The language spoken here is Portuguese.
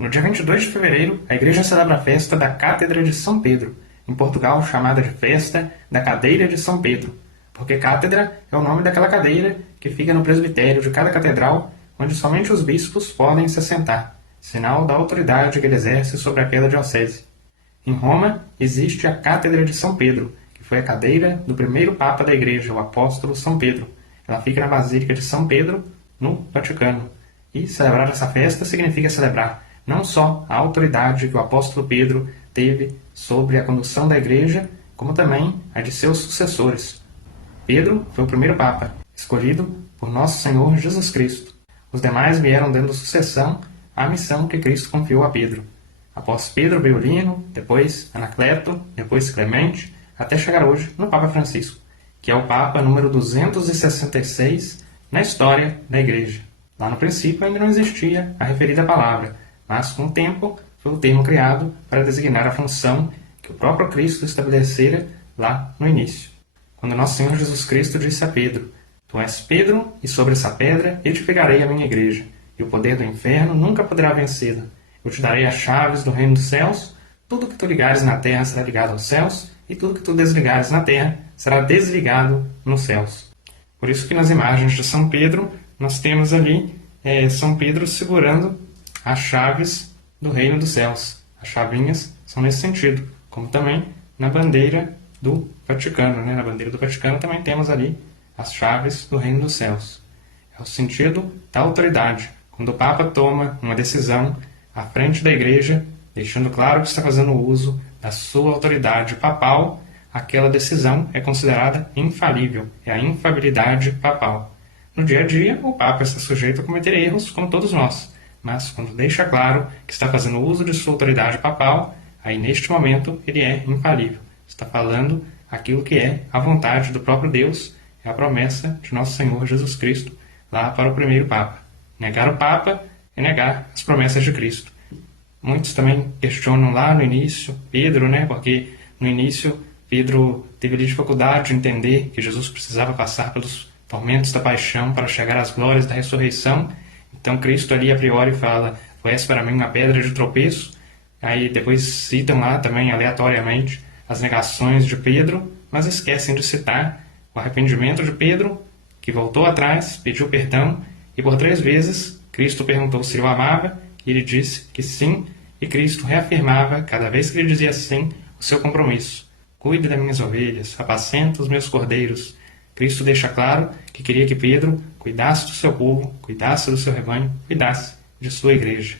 No dia 22 de fevereiro, a Igreja celebra a festa da Cátedra de São Pedro, em Portugal chamada de Festa da Cadeira de São Pedro, porque cátedra é o nome daquela cadeira que fica no presbitério de cada catedral, onde somente os bispos podem se assentar, sinal da autoridade que ele exerce sobre aquela diocese. Em Roma, existe a Cátedra de São Pedro, que foi a cadeira do primeiro Papa da Igreja, o apóstolo São Pedro. Ela fica na Basílica de São Pedro, no Vaticano. E celebrar essa festa significa celebrar não só a autoridade que o apóstolo Pedro teve sobre a condução da Igreja, como também a de seus sucessores. Pedro foi o primeiro Papa, escolhido por Nosso Senhor Jesus Cristo. Os demais vieram dando sucessão à missão que Cristo confiou a Pedro. Após Pedro veio Lino, depois Anacleto, depois Clemente, até chegar hoje no Papa Francisco, que é o Papa número 266 na história da Igreja. Lá no princípio ainda não existia a referida palavra, mas com o tempo foi o termo criado para designar a função que o próprio Cristo estabelecera lá no início. Quando Nosso Senhor Jesus Cristo disse a Pedro: Tu és Pedro, e sobre essa pedra edificarei a minha igreja, e o poder do inferno nunca poderá vencê-la. Eu te darei as chaves do reino dos céus, tudo que tu ligares na terra será ligado aos céus, e tudo que tu desligares na terra será desligado nos céus. Por isso que nas imagens de São Pedro, nós temos ali São Pedro segurando as chaves do reino dos céus. As chavinhas são nesse sentido, como também na bandeira do Vaticano. Na bandeira do Vaticano também temos ali as chaves do reino dos céus. É o sentido da autoridade. Quando o Papa toma uma decisão à frente da Igreja, deixando claro que está fazendo uso da sua autoridade papal, aquela decisão é considerada infalível, é a infalibilidade papal. No dia a dia, o Papa está sujeito a cometer erros, como todos nós, mas quando deixa claro que está fazendo uso de sua autoridade papal, aí neste momento ele é infalível. Está falando aquilo que é a vontade do próprio Deus, é a promessa de Nosso Senhor Jesus Cristo, lá para o primeiro Papa. Negar o Papa é negar as promessas de Cristo. Muitos também questionam lá no início, Pedro, porque no início Pedro teve ali dificuldade de entender que Jesus precisava passar pelos tormentos da paixão para chegar às glórias da ressurreição. Então Cristo ali a priori fala: Tu és para mim uma pedra de tropeço. Aí depois citam lá também aleatoriamente as negações de Pedro, mas esquecem de citar o arrependimento de Pedro, que voltou atrás, pediu perdão, e por 3 vezes Cristo perguntou se ele o amava, e ele disse que sim, e Cristo reafirmava, cada vez que ele dizia sim, o seu compromisso. Cuide das minhas ovelhas, apacenta os meus cordeiros. Cristo deixa claro que queria que Pedro cuidasse do seu povo, cuidasse do seu rebanho, cuidasse de sua igreja.